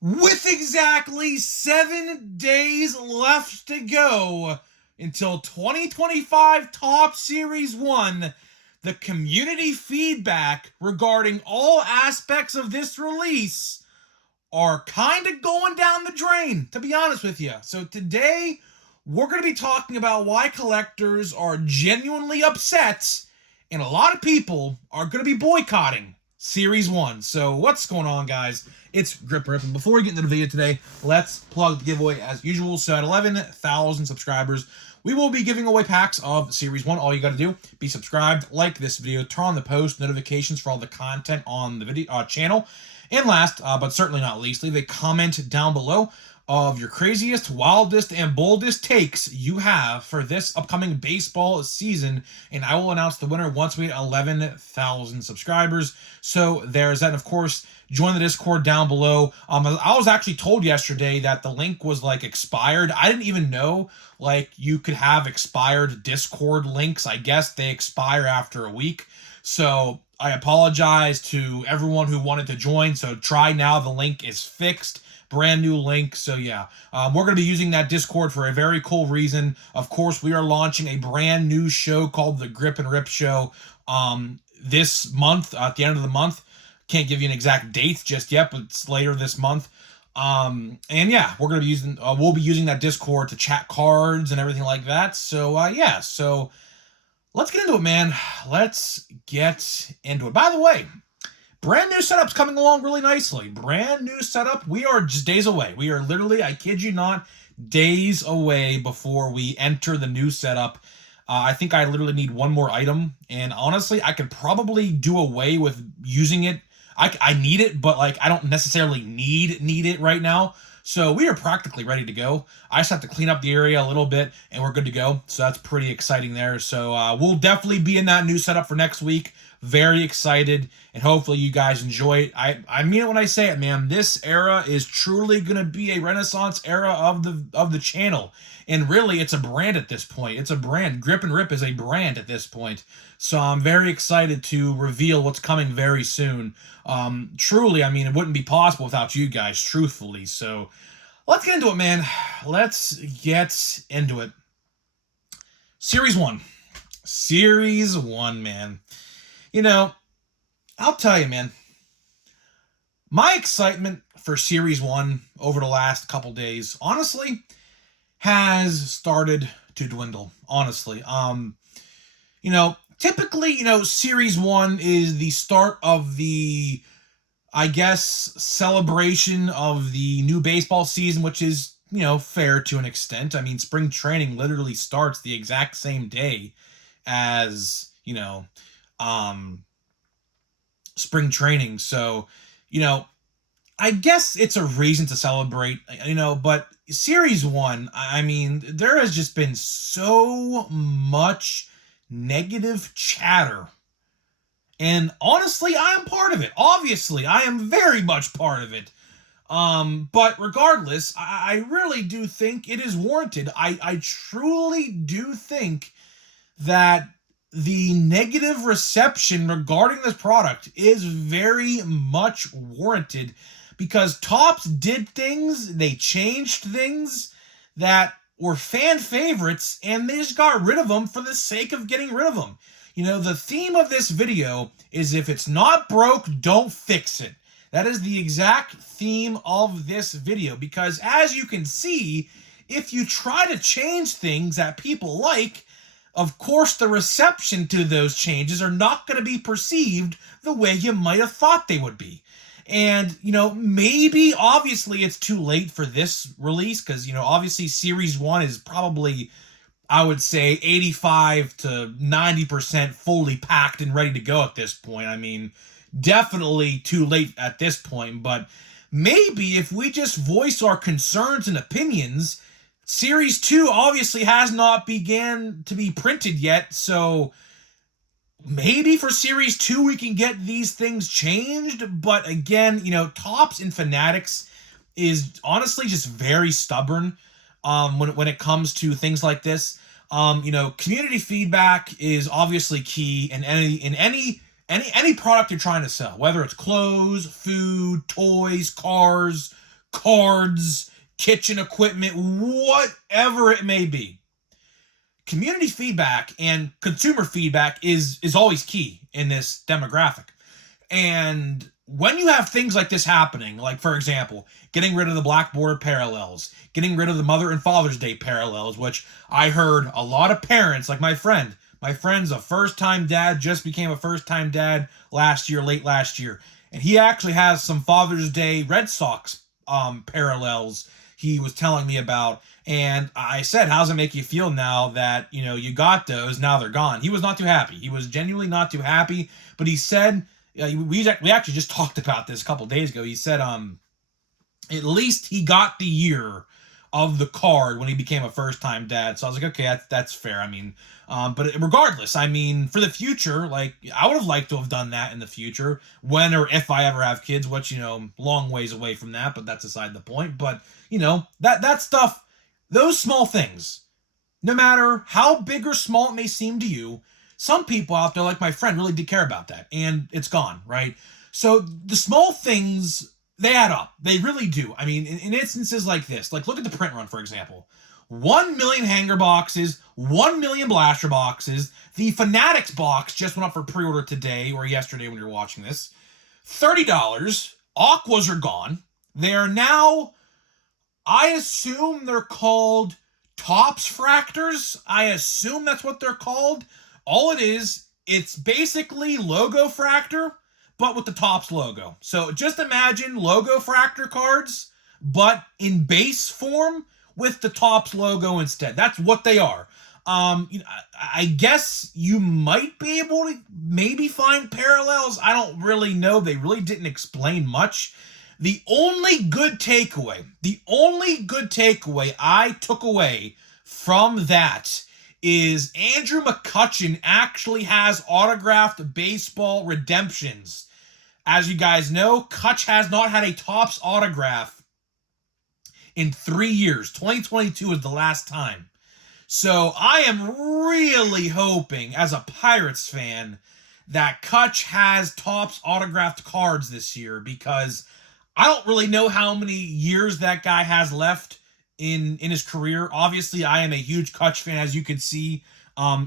With exactly 7 days left to go until 2025 Top Series 1, the community feedback regarding all aspects of this release are kind of going down the drain, to be honest with you. So today, we're going to be talking about why collectors are genuinely upset and a lot of people are going to be boycotting Series 1. So what's going on, guys? It's Grip Rip, and before we get into the video today, let's plug the giveaway as usual. So at 11,000 subscribers, we will be giving away packs of Series 1. All you got to do, be subscribed, like this video, turn on the post notifications for all the content on the video channel, and last, but certainly not least, leave a comment down below of your craziest, wildest, and boldest takes you have for this upcoming baseball season, and I will announce the winner once we hit 11,000 subscribers. So there's that, and of course, join the Discord down below. I was actually told yesterday that the link was like expired. I didn't even know like you could have expired Discord links. I guess they expire after a week. So I apologize to everyone who wanted to join. So try now. The link is fixed. Brand new link. So yeah, we're going to be using that Discord for a very cool reason. Of course, we are launching a brand new show called the Grip and Rip Show this month, at the end of the month. Can't give you an exact date just yet, but it's later this month. And yeah, we're going to be using, we'll be using that Discord to chat cards and everything like that. So yeah, so let's get into it, man. Let's get into it. By the way, brand new setup's coming along really nicely. Brand new setup. We are just days away. We are literally, I kid you not, days away before we enter the new setup. I think I literally need one more item, and honestly, I could probably do away with using it. I need it, but like I don't necessarily need it right now. So we are practically ready to go. I just have to clean up the area a little bit, and we're good to go. So that's pretty exciting there. So we'll definitely be in that new setup for next week. Very excited, and hopefully you guys enjoy it. I mean it when I say it, man. This era is truly gonna be a renaissance era of the channel, and really, it's a brand at this point. It's a brand. Grip and Rip is a brand at this point. So I'm very excited to reveal what's coming very soon. Truly, I mean, it wouldn't be possible without you guys, truthfully. So let's get into it, man. Let's get into it. Series 1. Series 1, man. You know, I'll tell you, man. My excitement for Series 1 over the last couple days, honestly, has started to dwindle, honestly. Typically, Series 1 is the start of the, I guess, celebration of the new baseball season, which is, fair to an extent. I mean, spring training literally starts the exact same day as, spring training. So, I guess it's a reason to celebrate, but Series 1, I mean, there has just been so much negative chatter. And honestly, I am part of it. Obviously, I am very much part of it. But regardless, I really do think it is warranted. I truly do think that the negative reception regarding this product is very much warranted because Topps did things, they changed things that were fan favorites, and they just got rid of them for the sake of getting rid of them. The theme of this video is if it's not broke, don't fix it. That is the exact theme of this video because as you can see, if you try to change things that people like, of course, the reception to those changes are not going to be perceived the way you might have thought they would be. And, maybe, obviously, it's too late for this release because, obviously, Series 1 is probably, I would say, 85 to 90% fully packed and ready to go at this point. I mean, definitely too late at this point, but maybe if we just voice our concerns and opinions, Series 2 obviously has not began to be printed yet, so maybe for Series 2 we can get these things changed, but again, Topps and Fanatics is honestly just very stubborn when it comes to things like this. Community feedback is obviously key in any product you're trying to sell, whether it's clothes, food, toys, cars, cards, kitchen equipment, whatever it may be. Community feedback and consumer feedback is always key in this demographic. And when you have things like this happening, like, for example, getting rid of the black border parallels, getting rid of the Mother and Father's Day parallels, which I heard a lot of parents, like my friend's a first-time dad, just became a first-time dad late last year. And he actually has some Father's Day Red Sox parallels he was telling me about. And I said, how's it make you feel now that, you got those, now they're gone? He was not too happy. He was genuinely not too happy. But he said, we actually just talked about this a couple days ago. He said, at least he got the year of the card when he became a first-time dad. So I was like, okay, that's fair. But regardless, for the future, like, I would have liked to have done that in the future, when or if I ever have kids, which, long ways away from that, but that's aside the point. But, that stuff, those small things, no matter how big or small it may seem to you, some people out there, like my friend, really did care about that, and it's gone, right? So the small things, they add up. They really do. In instances like this, like, look at the print run, for example. 1 million hanger boxes, 1 million blaster boxes. The Fanatics box just went up for pre-order today or yesterday when you're watching this. $30. Aquas are gone. They are now, I assume they're called Topps Fractors. I assume that's what they're called. All it is, it's basically Logo Fractor, but with the Topps logo. So just imagine Logo Fractor cards, but in base form with the Topps logo instead. That's what they are. I guess you might be able to maybe find parallels. I don't really know. They really didn't explain much. The only good takeaway I took away from that is Andrew McCutchen actually has autographed baseball redemptions. As you guys know, Kutch has not had a Topps autograph in 3 years. 2022 is the last time. So I am really hoping, as a Pirates fan, that Kutch has Topps autographed cards this year, because I don't really know how many years that guy has left in his career. Obviously, I am a huge Kutch fan, as you can see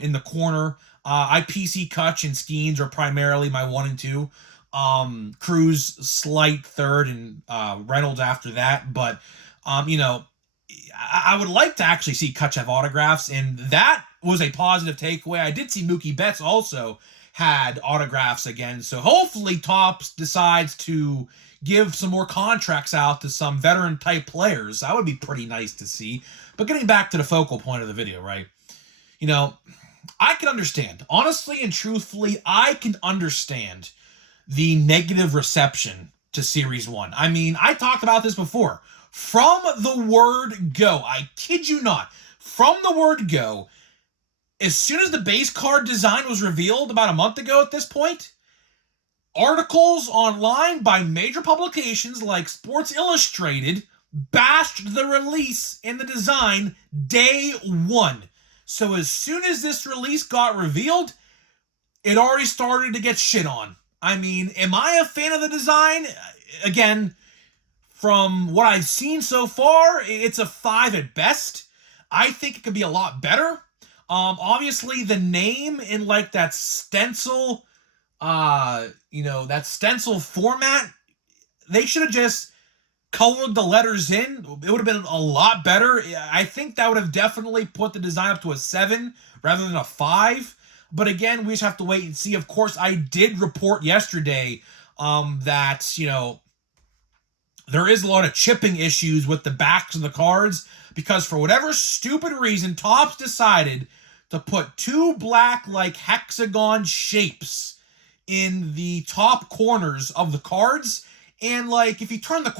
in the corner. I PC Kutch and Skeens are primarily my 1 and 2. Cruz slight third, and Reynolds after that. But I would like to actually see Kutch have autographs, and that was a positive takeaway. I did see Mookie Betts also had autographs again, so hopefully Topps decides to give some more contracts out to some veteran type players. That would be pretty nice to see. But getting back to the focal point of the video, right? I can understand, honestly and truthfully, I can understand the negative reception to Series 1. I talked about this before. From the word go, I kid you not, from the word go, as soon as the base card design was revealed about a month ago at this point, articles online by major publications like Sports Illustrated bashed the release and the design day one. So as soon as this release got revealed, it already started to get shit on. Am I a fan of the design? Again, from what I've seen so far, it's a 5 at best. I think it could be a lot better. Obviously, the name in like that stencil, that stencil format, they should have just colored the letters in. It would have been a lot better. I think that would have definitely put the design up to a 7 rather than a 5. But again, we just have to wait and see. Of course, I did report yesterday that, there is a lot of chipping issues with the backs of the cards, because for whatever stupid reason, Topps decided to put 2 black, like, hexagon shapes in the top corners of the cards. And, like, if you turn the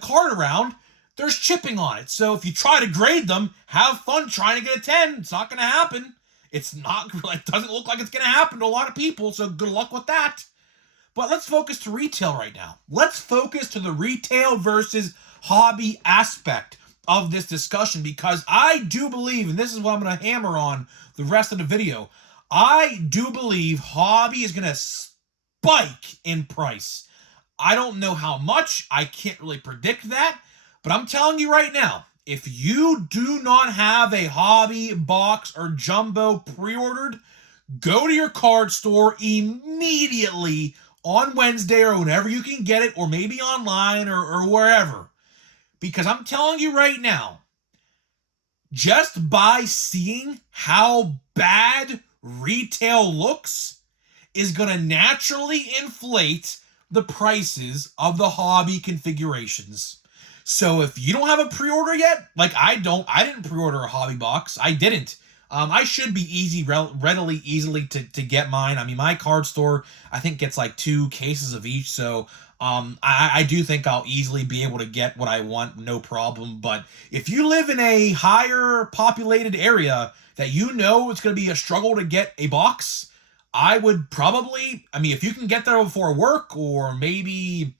card around, there's chipping on it. So if you try to grade them, have fun trying to get a 10. It's not going to happen. It doesn't look like it's going to happen to a lot of people, so good luck with that. But let's focus to retail right now. Let's focus to the retail versus hobby aspect of this discussion, because I do believe, and this is what I'm going to hammer on the rest of the video, I do believe hobby is going to spike in price. I don't know how much. I can't really predict that. But I'm telling you right now, if you do not have a hobby box or jumbo pre-ordered, go to your card store immediately on Wednesday or whenever you can get it, or maybe online or wherever. Because I'm telling you right now, just by seeing how bad retail looks is going to naturally inflate the prices of the hobby configurations. So if you don't have a pre-order yet, like I didn't pre-order a hobby box. I didn't. I should be easily to get mine. I mean, my card store, I think, gets like 2 cases of each. So I do think I'll easily be able to get what I want, no problem. But if you live in a higher populated area that you know it's going to be a struggle to get a box, I would probably, I mean, if you can get there before work or maybe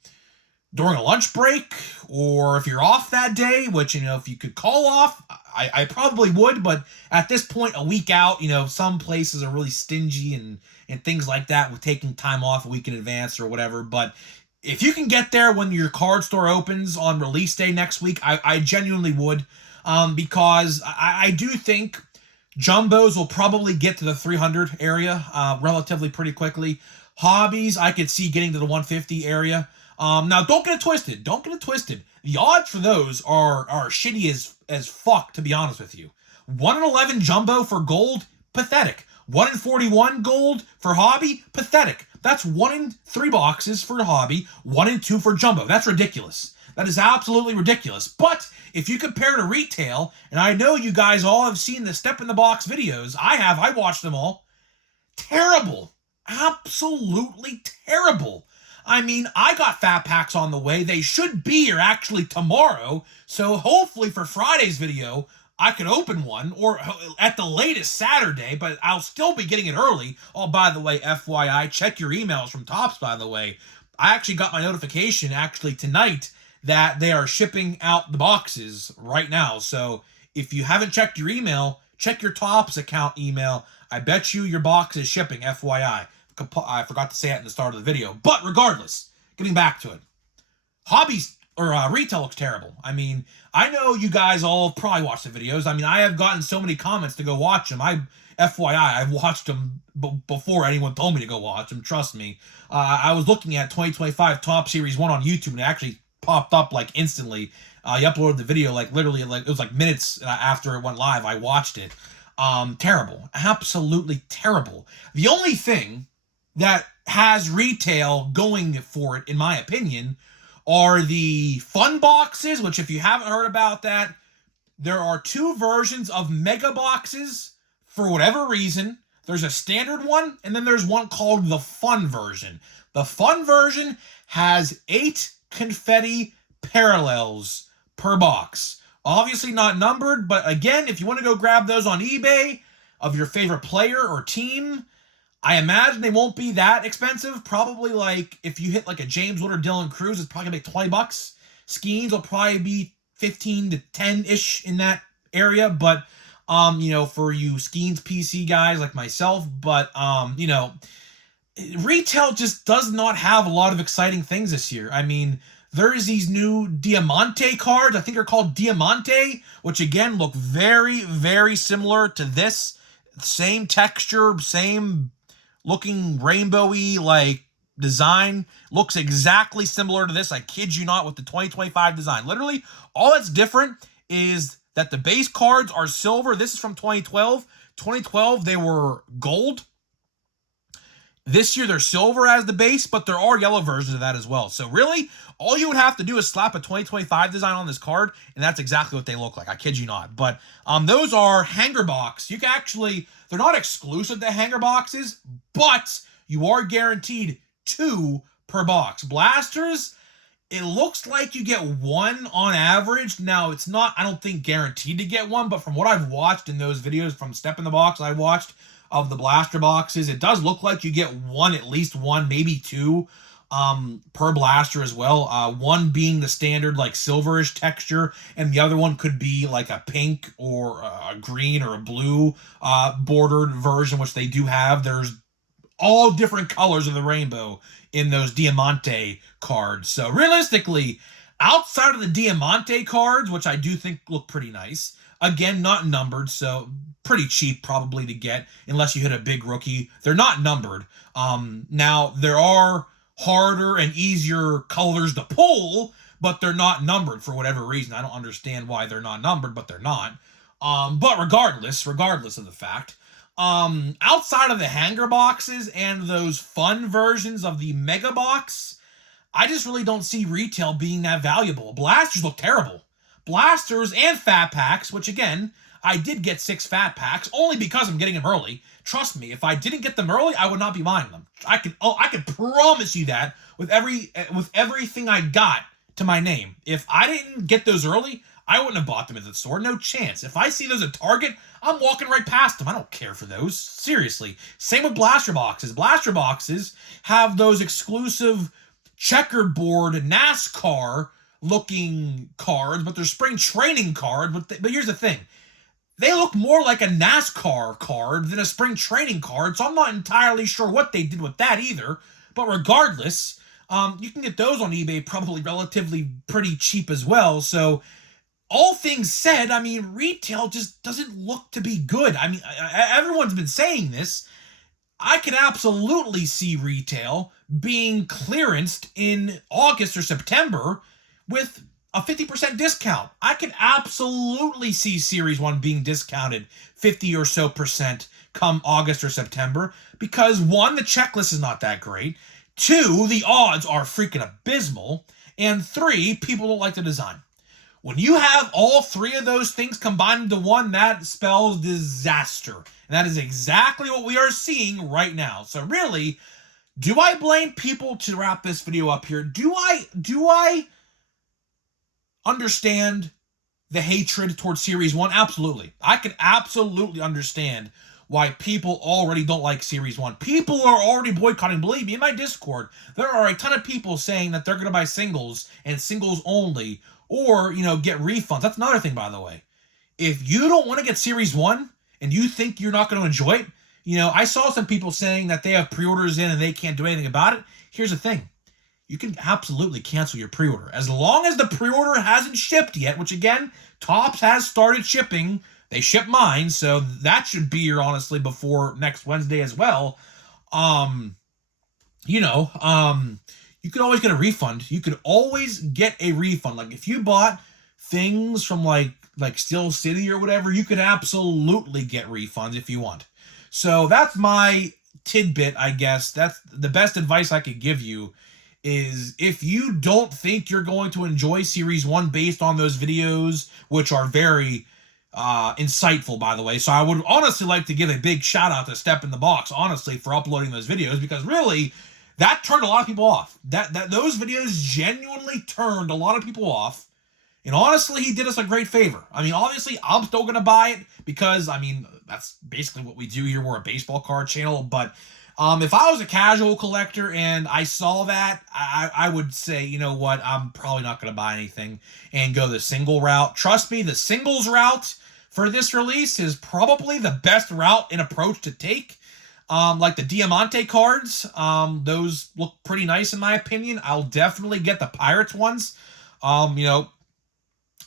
during a lunch break, or if you're off that day, which, if you could call off, I probably would, but at this point, a week out, some places are really stingy and things like that with taking time off a week in advance or whatever, but if you can get there when your card store opens on release day next week, I genuinely would, because I do think jumbos will probably get to the 300 area relatively pretty quickly. Hobbies, I could see getting to the 150 area. Now, don't get it twisted. Don't get it twisted. The odds for those are shitty as fuck, to be honest with you. 1 in 11 jumbo for gold, pathetic. 1 in 41 gold for hobby, pathetic. That's 1 in 3 boxes for hobby, 1 in 2 for jumbo. That's ridiculous. That is absolutely ridiculous. But if you compare to retail, and I know you guys all have seen the Step in the Box videos, I watched them all. Terrible. Absolutely terrible. I mean, I got fat packs on the way. They should be here actually tomorrow. So hopefully for Friday's video, I could open one, or at the latest Saturday, but I'll still be getting it early. Oh, by the way, FYI, check your emails from Topps, by the way. I actually got my notification actually tonight that they are shipping out the boxes right now. So if you haven't checked your email, check your Topps account email. I bet you your box is shipping, FYI. I forgot to say it in the start of the video. But regardless, getting back to it. Hobbies or retail looks terrible. I mean, I know you guys all probably watched the videos. I mean, I have gotten so many comments to go watch them. FYI, I've watched them before anyone told me to go watch them. Trust me. I was looking at 2025 Top Series 1 on YouTube, and it actually popped up like instantly. He uploaded the video like literally like it was like minutes after it went live. I watched it. Terrible. Absolutely terrible. The only thing that has retail going for it, in my opinion, are the fun boxes, which if you haven't heard about that, there are 2 versions of mega boxes for whatever reason. There's a standard one, and then there's one called the fun version. The fun version has 8 confetti parallels per box. Obviously not numbered, but again, if you want to go grab those on eBay of your favorite player or team, I imagine they won't be that expensive. Probably like if you hit like a James Wood or Dylan Cruz, it's probably gonna be $20. Skeens will probably be 15 to 10-ish in that area. But for you Skeens PC guys like myself, but retail just does not have a lot of exciting things this year. I mean, there's these new Diamante cards. I think they're called Diamante, which again look very, very similar to this. Same texture, same looking rainbowy like design, looks exactly similar to this. I kid you not, with the 2025 design. Literally, all that's different is that the base cards are silver. This is from 2012. 2012, they were gold. This year, they're silver as the base, but there are yellow versions of that as well. So really, all you would have to do is slap a 2025 design on this card, and that's exactly what they look like. I kid you not. But those are hanger box. You can actually, they're not exclusive to hanger boxes, but you are guaranteed 2 per box. Blasters, it looks like you get 1 on average. Now, it's not, I don't think, guaranteed to get 1, but from what I've watched in those videos from Step in the Box I watched of the blaster boxes, it does look like you get 1, at least 1, maybe 2 per blaster as well. 1 being the standard like silverish texture, and the other one could be like a pink or a green or a blue bordered version, which they do have. There's all different colors of the rainbow in those Diamante cards. So realistically, Outside of the Diamante cards, which I do think look pretty nice, again, not numbered, so pretty cheap probably to get unless you hit a big rookie. They're not numbered. Now, there are harder and easier colors to pull, but they're not numbered for whatever reason. I don't understand why they're not numbered, but they're not. But regardless of the fact, outside of the hanger boxes and those fun versions of the mega box, I just really don't see retail being that valuable. Blasters look terrible. Blasters and fat packs, which again, I did get 6 fat packs only because I'm getting them early. Trust me, if I didn't get them early, I would not be buying them. I could promise you that with everything I got to my name. If I didn't get those early, I wouldn't have bought them at the store. No chance. If I see those at Target, I'm walking right past them. I don't care for those. Seriously. Same with blaster boxes. Blaster boxes have those exclusive checkerboard NASCAR looking cards, but they're spring training cards. But here's the thing. They look more like a NASCAR card than a spring training card, so I'm not entirely sure what they did with that either. But regardless, you can get those on eBay probably relatively pretty cheap as well. So all things said, I mean, retail just doesn't look to be good. I mean, everyone's been saying this. I could absolutely see retail being clearanced in August or September with a 50% discount. I could absolutely see Series 1 being discounted 50 or so percent come August or September because 1, the checklist is not that great. 2, the odds are freaking abysmal. And 3, people don't like the design. When you have all 3 of those things combined into one, that spells disaster. And that is exactly what we are seeing right now. So really, do I blame people, to wrap this video up here, do I understand the hatred towards Series 1? Absolutely. I can absolutely understand why people already don't like Series 1. People are already boycotting. Believe me, in my Discord, there are a ton of people saying that they're going to buy singles and singles only, or, get refunds. That's another thing, by the way. If you don't want to get Series 1 and you think you're not going to enjoy it, I saw some people saying that they have pre-orders in and they can't do anything about it. Here's the thing. You can absolutely cancel your pre-order. As long as the pre-order hasn't shipped yet, which again, Topps has started shipping. They ship mine, so that should be here, honestly, before next Wednesday as well. You could always get a refund. You could always get a refund. Like, if you bought things from, like Steel City or whatever, you could absolutely get refunds if you want. So that's my tidbit, I guess. That's the best advice I could give you, is if you don't think you're going to enjoy Series 1 based on those videos, which are very insightful, by the way. So I would honestly like to give a big shout out to Step in the Box, honestly, for uploading those videos, because really, that turned a lot of people off. Those videos genuinely turned a lot of people off. And honestly, he did us a great favor. I mean, obviously, I'm still going to buy it because, I mean, that's basically what we do here. We're a baseball card channel. But if I was a casual collector and I saw that, I would say, you know what, I'm probably not going to buy anything and go the single route. Trust me, the singles route for this release is probably the best route and approach to take. Like the Diamante cards, those look pretty nice in my opinion. I'll definitely get the Pirates ones.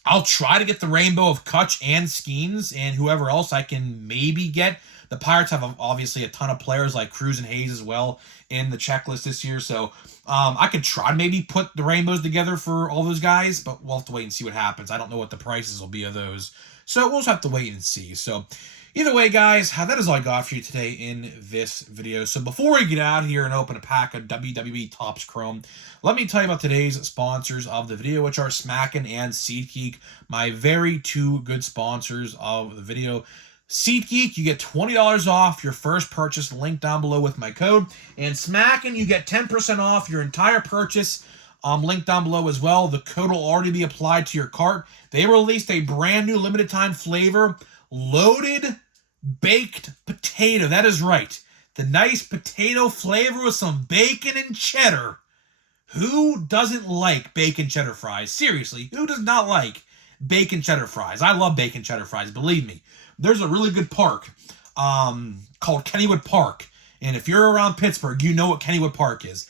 I'll try to get the Rainbow of Kutch and Skeens and whoever else I can maybe get. The Pirates have obviously a ton of players like Cruz and Hayes as well in the checklist this year. So I could try to maybe put the rainbows together for all those guys, but we'll have to wait and see what happens. I don't know what the prices will be of those. So we'll just have to wait and see. So either way, guys, that is all I got for you today in this video. So before we get out here and open a pack of WWE Topps Chrome, let me tell you about today's sponsors of the video, which are Smackin' and SeatGeek, my very 2 good sponsors of the video. SeatGeek, you get $20 off your first purchase, link down below with my code. And Smackin', you get 10% off your entire purchase, link down below as well. The code will already be applied to your cart. They released a brand new limited time flavor, loaded baked potato. That is right. The nice potato flavor with some bacon and cheddar. Who doesn't like bacon cheddar fries? Seriously, who does not like bacon cheddar fries? I love bacon cheddar fries, believe me. There's a really good park called Kennywood Park. And if you're around Pittsburgh, you know what Kennywood Park is.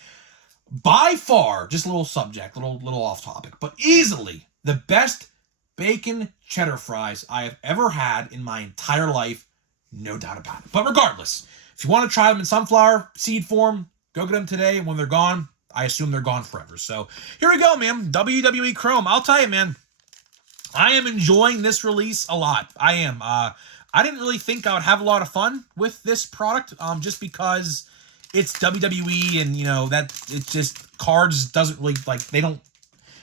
by far, just a little subject, little off topic, but easily the best bacon cheddar fries I have ever had in my entire life, no doubt about it. But regardless, if you want to try them in sunflower seed form, go get them today. When they're gone, I assume they're gone forever. So here we go, man. WWE Chrome. I'll tell you, man, I am enjoying this release a lot. I am. I didn't really think I would have a lot of fun with this product, just because it's WWE and, that it just, cards doesn't really, like, they don't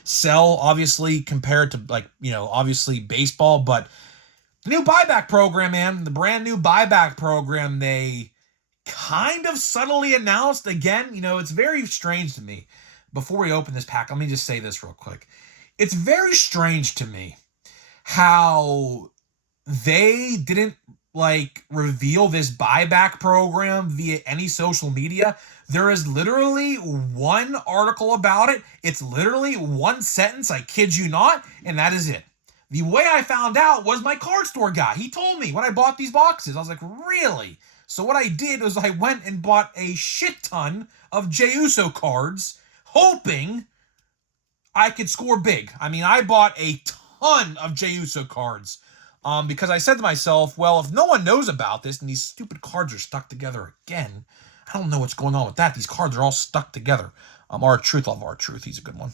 sell, obviously, compared to, like, obviously baseball. But the new buyback program, man, the brand new buyback program, they kind of subtly announced again. It's very strange to me. Before we open this pack, let me just say this real quick. It's very strange to me how they didn't reveal this buyback program via any social media. There is literally one article about it. It's literally one sentence, I kid you not, and that is it. The way I found out was my card store guy. He told me when I bought these boxes. I was like, really? So what I did was I went and bought a shit ton of Jey Uso cards, hoping I could score big. I mean, I bought a ton of Jey Uso cards. Because I said to myself, well, if no one knows about this and these stupid cards are stuck together again, I don't know what's going on with that. These cards are all stuck together. R-Truth, love R-Truth. He's a good one.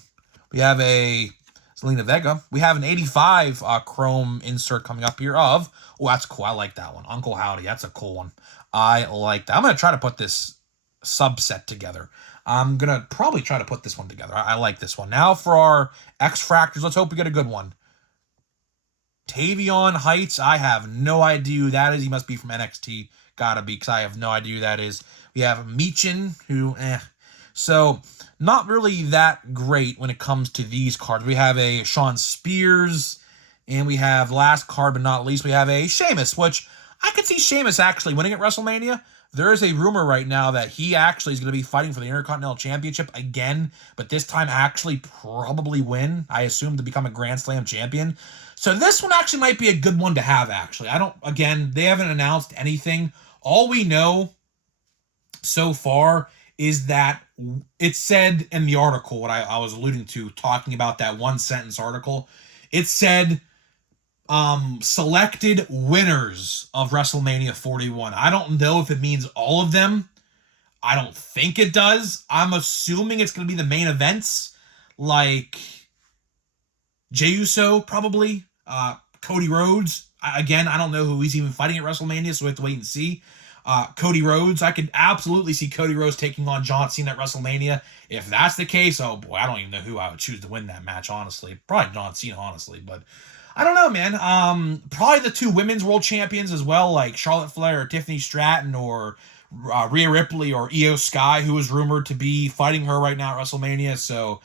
We have a Zelina Vega. We have an 85 Chrome insert coming up here of, oh, that's cool. I like that one. Uncle Howdy. That's a cool one. I like that. I'm going to try to put this subset together. I'm going to probably try to put this one together. I like this one. Now for our X-Fractors. Let's hope we get a good one. Tavion Heights, I have no idea who that is. He must be from NXT. Gotta be, because I have no idea who that is. We have Meechin, who, So, not really that great when it comes to these cards. We have a Shawn Spears, and we have, last card but not least, we have a Sheamus, which I could see Sheamus actually winning at WrestleMania. There is a rumor right now that he actually is going to be fighting for the Intercontinental Championship again, but this time actually probably win, I assume, to become a Grand Slam champion. So this one actually might be a good one to have, actually. They haven't announced anything. All we know so far is that it said in the article, what I was alluding to, talking about that one sentence article, it said selected winners of WrestleMania 41. I don't know if it means all of them. I don't think it does. I'm assuming it's going to be the main events, like Jey Uso, probably. Cody Rhodes. Again, I don't know who he's even fighting at WrestleMania, so we have to wait and see. Cody Rhodes. I could absolutely see Cody Rhodes taking on John Cena at WrestleMania. If that's the case, oh boy, I don't even know who I would choose to win that match, honestly. Probably John Cena, honestly, but I don't know, man. Probably the two women's world champions as well, like Charlotte Flair or Tiffany Stratton or Rhea Ripley or Io Sky, who is rumored to be fighting her right now at WrestleMania. So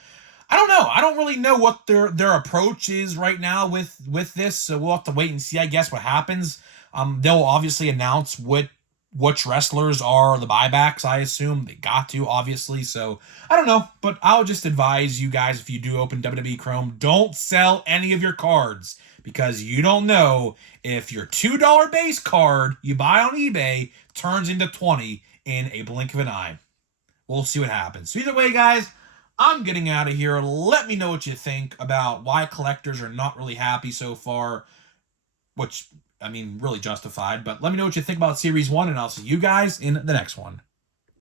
I don't know. I don't really know what their approach is right now with this. So we'll have to wait and see, I guess, what happens. They'll obviously announce which wrestlers are the buybacks, I assume. They got to, obviously. So I don't know. But I'll just advise you guys, if you do open WWE Chrome, don't sell any of your cards, because you don't know if your $2 base card you buy on eBay turns into 20 in a blink of an eye. We'll see what happens. So either way, guys, I'm getting out of here. Let me know what you think about why collectors are not really happy so far, which, I mean, really justified. But let me know what you think about Series 1, and I'll see you guys in the next one.